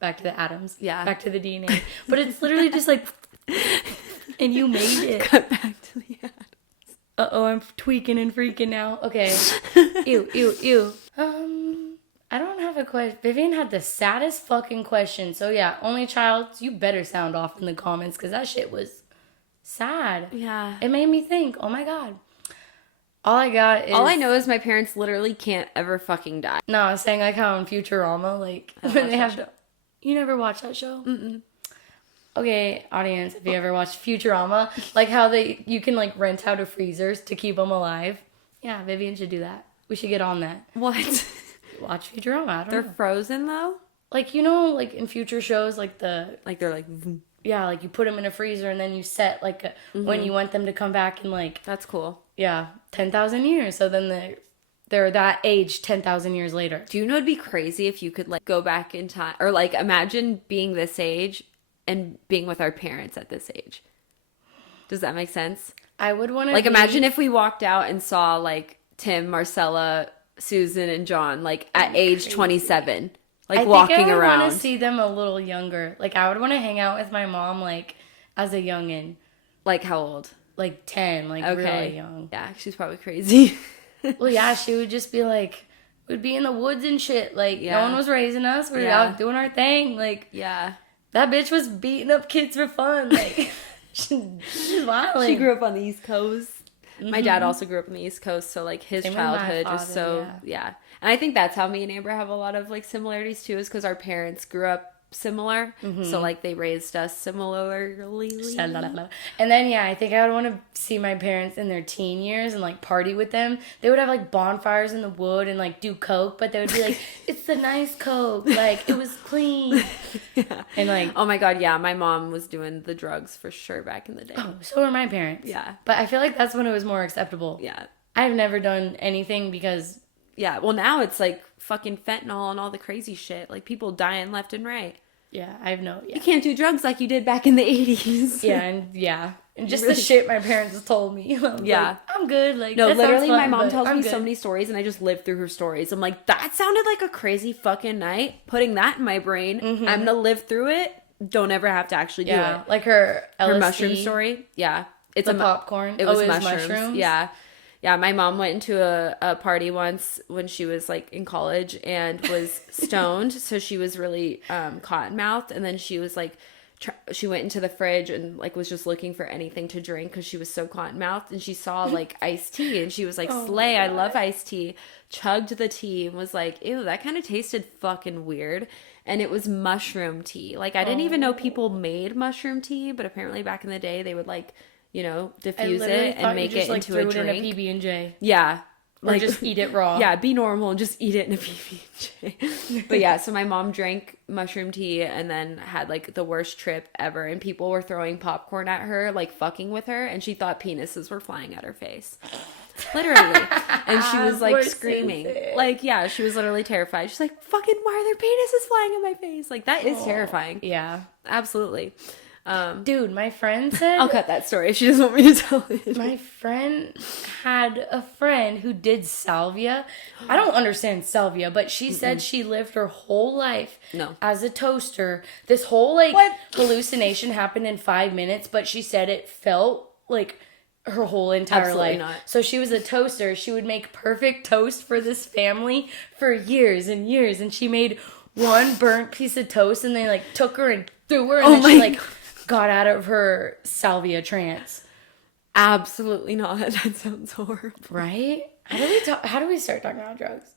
Back to the atoms. Yeah. Back to the DNA. But it's literally just like, and you made it. Cut back to the atoms. I'm tweaking and freaking now. Okay. Ew. I don't have a question. Vivian had the saddest fucking question. So yeah, only child, you better sound off in the comments because that shit was sad. Yeah. It made me think, oh my God. All I know is my parents literally can't ever fucking die. No, I was saying like how in Futurama, like when they have to... You never watched that show? Mm-mm. Okay, audience, if you ever watched Futurama, like how you can like rent out a freezers to keep them alive. Yeah, Vivian should do that. We should get on that. What? Watch Futurama. I don't know. They're frozen though? Like, you know, like in future shows, like they're like... Yeah, like you put them in a freezer and then you set like when you want them to come back in like... That's cool. Yeah, 10,000 years. So then they're that age 10,000 years later. Do you know it'd be crazy if you could like go back in time, or like imagine being this age and being with our parents at this age? Does that make sense? I would want to like imagine if we walked out and saw like Tim, Marcella, Susan, and John like at age 27, like walking around. I want to see them a little younger. Like I would want to hang out with my mom like as a youngin. Like how old? Like 10, like really young. Yeah, she's probably crazy. Well, yeah, she would just be like, we'd be in the woods and shit. Like no one was raising us. We were out doing our thing. Like that bitch was beating up kids for fun. Like she's wild. She grew up on the East Coast. My dad also grew up on the East Coast, so like his childhood just so and I think that's how me and Amber have a lot of like similarities too, is because our parents grew up similar, so like they raised us similarly. And then I think I would want to see my parents in their teen years and like party with them. They would have like bonfires in the wood and like do coke, but they would be like, it's the nice coke, like it was clean. And like, oh my God, yeah, my mom was doing the drugs for sure back in the day. So were my parents. But I feel like that's when it was more acceptable. I've never done anything because well, now it's like fucking fentanyl and all the crazy shit, like people dying left and right. You can't do drugs like you did back in the 80s. And just the shit my parents told me. Like, I'm good. Like, no, literally my mom tells me so many stories and I just live through her stories. I'm like, that sounded like a crazy fucking night. Putting that in my brain. I'm gonna live through it. Don't ever have to actually do it. Like her LSD. Her mushroom story. It's the popcorn. It was mushrooms. Yeah, my mom went into a party once when she was like in college and was stoned. So she was really cotton mouthed. And then she was like, she went into the fridge and like was just looking for anything to drink because she was so cotton mouthed. And she saw like iced tea and she was like, slay, I love iced tea. Chugged the tea and was like, ew, that kind of tasted fucking weird. And it was mushroom tea. Like, I didn't even know people made mushroom tea, but apparently back in the day they would like, you know, diffuse it and make it into a drink. It in a PB&J. Yeah. Or just eat it raw. Yeah, be normal and just eat it in a PB&J. But yeah, so my mom drank mushroom tea and then had like the worst trip ever. And people were throwing popcorn at her, like fucking with her. And she thought penises were flying at her face. Literally. And she was like screaming. Like, yeah, she was literally terrified. She's like, fucking, why are there penises flying in my face? Like, that is terrifying. Yeah. Absolutely. Dude, my friend said... I'll cut that story if she doesn't want me to tell it. My friend had a friend who did salvia. I don't understand salvia, but she said she lived her whole life as a toaster. This whole, like, hallucination happened in 5 minutes, but she said it felt like her whole entire life. Not. So she was a toaster. She would make perfect toast for this family for years and years, and she made one burnt piece of toast, and they, like, took her and threw her, and then she, like... got out of her salvia trance. Absolutely not. That sounds horrible. Right? How do we start talking about drugs?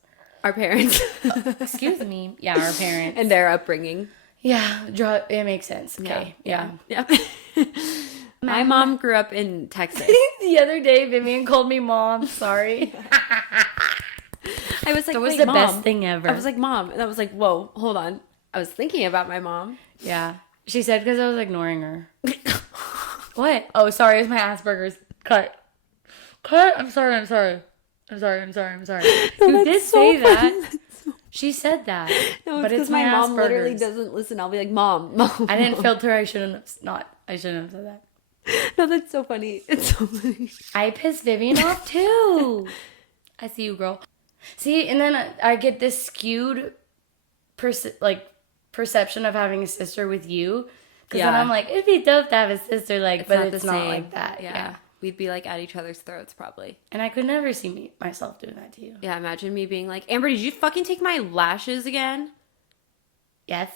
Our parents. Excuse me. Yeah, our parents. And their upbringing. Yeah, it makes sense. Okay. Yeah. My mom grew up in Texas. The other day, Vivian called me mom. Sorry. I was like, that was the best thing ever. I was like, Mom. And I was like, whoa, hold on. I was thinking about my mom. Yeah. She said because I was ignoring her. What? Oh, sorry. It's my Asperger's. Cut. I'm sorry. No, you did so say funny. that. She said that. No, but it's my mom Asperger's. literally doesn't listen. I'll be like, Mom. I didn't filter. I shouldn't have said that. No, that's so funny. It's so funny. I piss Vivian off too. I see you, girl. See, and then I get this skewed perception of having a sister with you, because then I'm like, it'd be dope to have a sister, like, but it's not like that. Yeah, we'd be like at each other's throats probably, and I could never see myself doing that to you. Yeah, imagine me being like, Amber, did you fucking take my lashes again? Yes.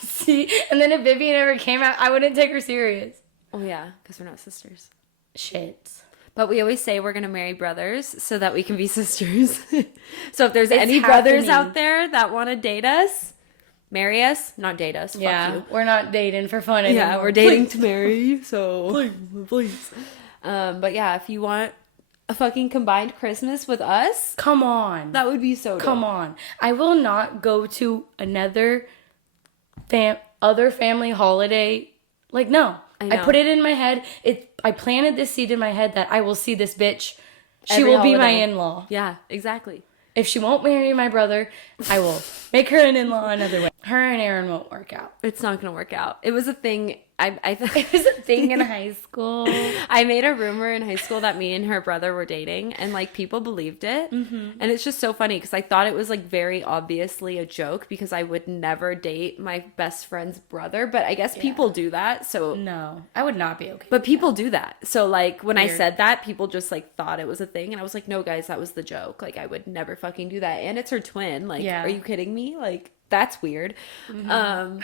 See, and then if Vivian ever came out, I wouldn't take her serious. Oh yeah, because we're not sisters. Shit. But we always say we're going to marry brothers so that we can be sisters. So if there's any brothers out there that want to date us, marry us, not date us. Yeah, fuck you. We're not dating for fun anymore. Yeah, we're dating to marry, so please. But yeah, if you want a fucking combined Christmas with us, come on. That would be so dope. Come on. I will not go to another other family holiday. Like, no. I put it in my head. I planted this seed in my head that I will see this bitch. She will be my in-law. Yeah, exactly. If she won't marry my brother, I will make her an in-law another way. Her and Aaron won't work out. It's not going to work out. It was a thing. It was a thing in high school. I made a rumor in high school that me and her brother were dating, and like people believed it. Mm-hmm. And it's just so funny because I thought it was like very obviously a joke because I would never date my best friend's brother. But I guess people do that. So no, I would not be okay. But people do that. So like when I said that, people just like thought it was a thing, and I was like, no, guys, that was the joke. Like I would never fucking do that. And it's her twin. Like, are you kidding me? Like. That's weird. Mm-hmm.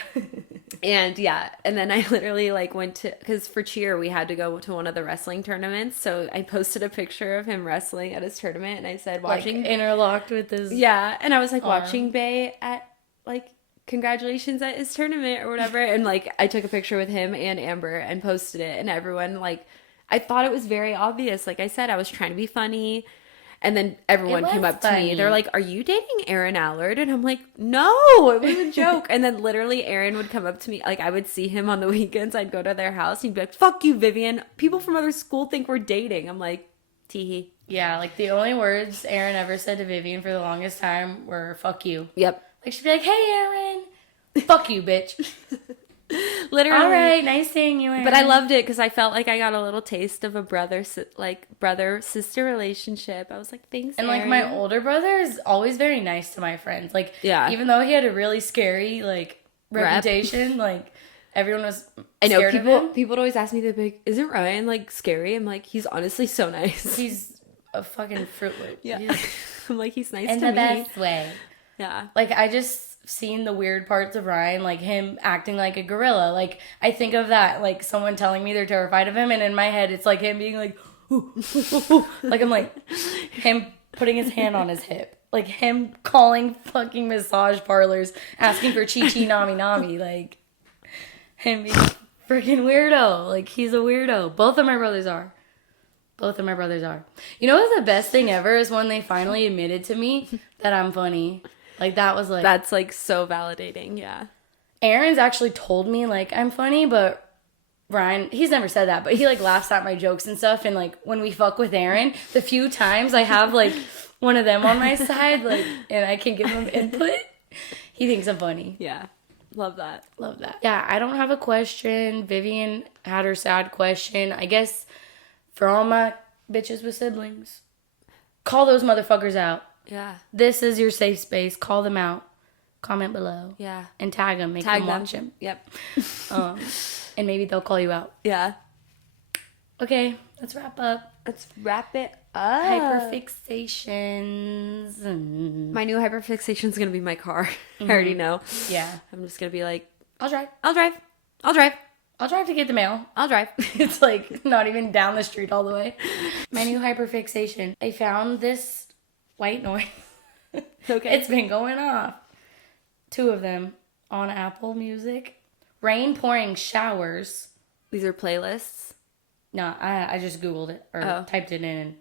And then I literally like went to, because for cheer we had to go to one of the wrestling tournaments, so I posted a picture of him wrestling at his tournament, and I said watching, like, interlocked with his and I was like watching Bay at like congratulations at his tournament or whatever, and like I took a picture with him and Amber and posted it, and everyone like, I thought it was very obvious. Like I said, I was trying to be funny. And then everyone came up to me. They're like, are you dating Aaron Allard? And I'm like, no, it was a joke. And then literally Aaron would come up to me. Like I would see him on the weekends. I'd go to their house. And he'd be like, fuck you, Vivian. People from other school think we're dating. I'm like, teehee. Yeah, like the only words Aaron ever said to Vivian for the longest time were, fuck you. Yep. Like she'd be like, hey, Aaron. Fuck you, bitch. Literally. All right, nice seeing you, Aaron. But I loved it because I felt like I got a little taste of a brother-sister relationship. I was like, thanks, and Aaron. like my older brother is always very nice to my friends. Like, even though he had a really scary like reputation, like everyone was scared of him. People would always ask me, they'd be like, isn't Ryan like scary? I'm like, he's honestly so nice. He's a fucking Fruit Loop. Yeah. I'm like, he's nice in to the me. best way. Yeah. Like, I just seen the weird parts of Ryan, like him acting like a gorilla. Like, I think of that, like someone telling me they're terrified of him, and in my head, it's like him being like, ooh, ooh, ooh, ooh. Like, I'm like, him putting his hand on his hip. Like, him calling fucking massage parlors, asking for chi-chi nami-nami. Like, him being freaking weirdo. Like, he's a weirdo. Both of my brothers are. Both of my brothers are. You know what's the best thing ever is when they finally admitted to me that I'm funny. Like, that was like... That's, like, so validating, yeah. Aaron's actually told me, like, I'm funny, but Ryan, he's never said that, but he, like, laughs at my jokes and stuff. And, like, when we fuck with Aaron, the few times I have, like, one of them on my side, like, and I can give him input, he thinks I'm funny. Yeah. Love that. Love that. Yeah, I don't have a question. Vivian had her sad question. I guess for all my bitches with siblings, call those motherfuckers out. Yeah. This is your safe space. Call them out. Comment below. Yeah. And tag them. Make them watch them. Yep. And maybe they'll call you out. Yeah. Okay, let's wrap up. Let's wrap it up. Hyperfixations. My new hyperfixation is going to be my car. I already know. Yeah. I'm just going to be like, I'll drive. I'll drive. I'll drive. I'll drive to get the mail. I'll drive. It's like not even down the street all the way. My new hyperfixation. I found this white noise. Okay. It's been going off. 2 of them on Apple Music. Rain pouring showers. These are playlists. No, I just Googled it or typed it in and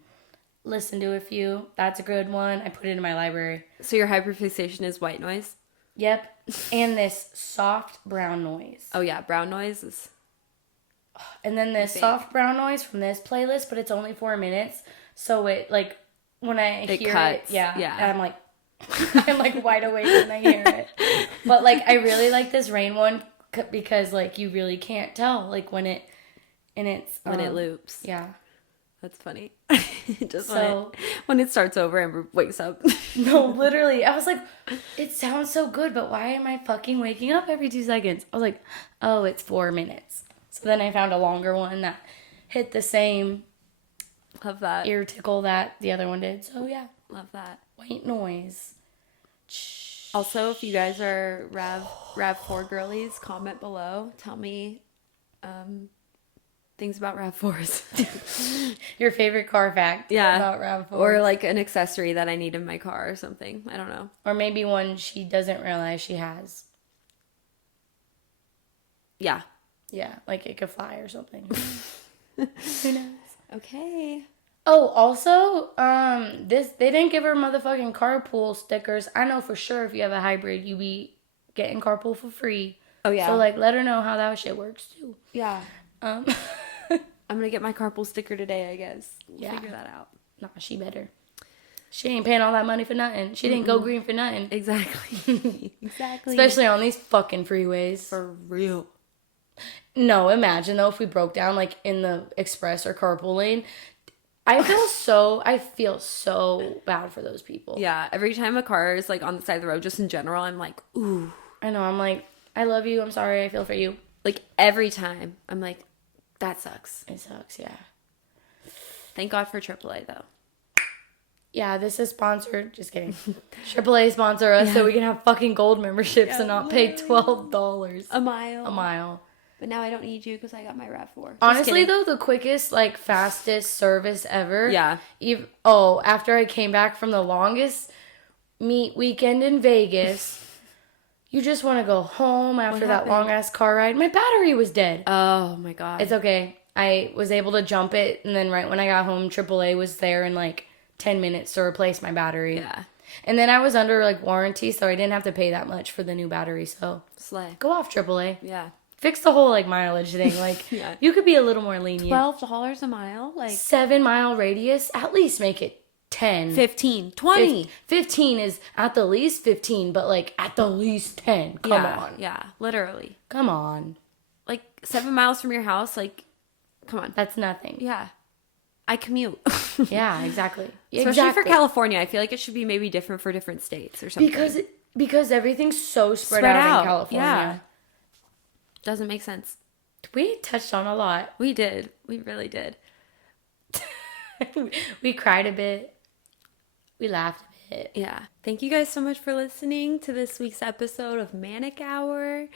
listened to a few. That's a good one. I put it in my library. So your hyperfixation is white noise? Yep. And this soft brown noise. Oh, yeah. Brown noise is... And then this soft brown noise from this playlist, but it's only 4 minutes. So it, like, when I hear cuts. it, yeah. I'm like, I'm like wide awake when I hear it. But, like, I really like this rain one because, like, you really can't tell, like, when it, and it's... when it loops. Yeah. That's funny. Just So, when it starts over and wakes up. no, literally. I was like, it sounds so good, but why am I fucking waking up every 2 seconds? I was like, oh, it's 4 minutes. So then I found a longer one that hit the same Love that. ear tickle that the other one did. So yeah. Love that. White noise. Also, if you guys are RAV4 girlies, comment below. Tell me things about RAV4s. Your favorite car fact about RAV4. Or like an accessory that I need in my car or something. I don't know. Or maybe one she doesn't realize she has. Yeah. Yeah, like it could fly or something. Who knows? Okay. Oh, also, they didn't give her motherfucking carpool stickers. I know for sure if you have a hybrid, you be getting carpool for free. Oh, yeah. So, like, let her know how that shit works, too. Yeah. I'm going to get my carpool sticker today, I guess. We'll figure that out. Nah, she better. She ain't paying all that money for nothing. She didn't go green for nothing. Exactly. Exactly. Especially on these fucking freeways. For real. No, imagine, though, if we broke down, like, in the express or carpool lane. I feel so bad for those people. Yeah, every time a car is, like, on the side of the road, just in general, I'm like, ooh. I know, I'm like, I love you, I'm sorry, I feel for you. Like, every time, I'm like, that sucks. It sucks, yeah. Thank God for AAA, though. Yeah, this is sponsored. Just kidding. AAA sponsor us so we can have fucking gold memberships and not pay $12 a mile. A mile. But now I don't need you because I got my RAV4. Honestly, though, the quickest, like, fastest service ever. Yeah. After I came back from the longest meet weekend in Vegas, you just want to go home after that long-ass car ride. My battery was dead. Oh, my God. It's okay. I was able to jump it, and then right when I got home, AAA was there in, like, 10 minutes to replace my battery. Yeah. And then I was under, like, warranty, so I didn't have to pay that much for the new battery, so. Slay. Go off, AAA. Yeah. Fix the whole, like, mileage thing. Like, you could be a little more lenient. $12 a mile? Like 7-mile radius? At least make it 10. 15. 20. 15 is at the least 15, but, like, at the least 10. Come on. Yeah, literally. Come on. Like, 7 miles from your house, like, come on. That's nothing. Yeah. I commute. Yeah, exactly. Especially for California. I feel like it should be maybe different for different states or something. Because everything's so spread out in California. Yeah. Doesn't make sense. We touched on a lot. We did. We really did. We cried a bit. We laughed a bit. Yeah. Thank you guys so much for listening to this week's episode of Manic Hour.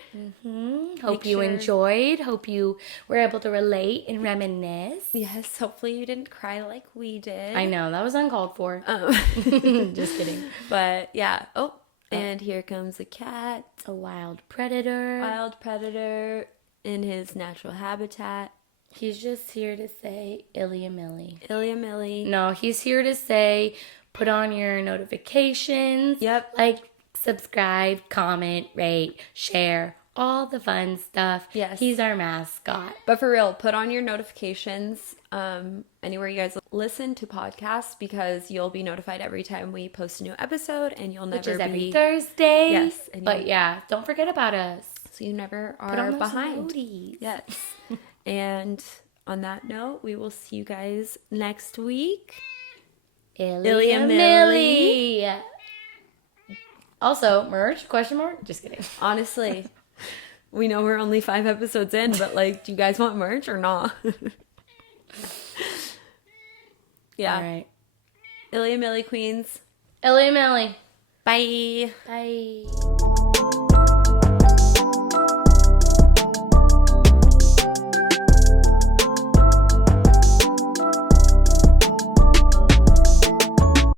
Hope you enjoyed. Hope you were able to relate and reminisce. Yes. Hopefully you didn't cry like we did. I know. That was uncalled for. Just kidding. But yeah. Oh, and here comes a cat. A wild predator. Wild predator in his natural habitat. He's just here to say Ilya Millie. Ilya Millie. No, he's here to say put on your notifications. Yep. Like, subscribe, comment, rate, share, all the fun stuff. Yes. He's our mascot. But for real, put on your notifications anywhere you guys listen to podcasts, because you'll be notified every time we post a new episode, and you'll never Which is every Thursday. Yes. But yeah, don't forget about us. So you never Put on are those behind. noties. Yes. And on that note, we will see you guys next week. Ilya Millie. Also, merch? Question mark? Just kidding. Honestly, we know we're only 5 episodes in, but like, do you guys want merch or not? Yeah. All right. Ilya Millie Queens. Ilya Millie. Bye. Bye.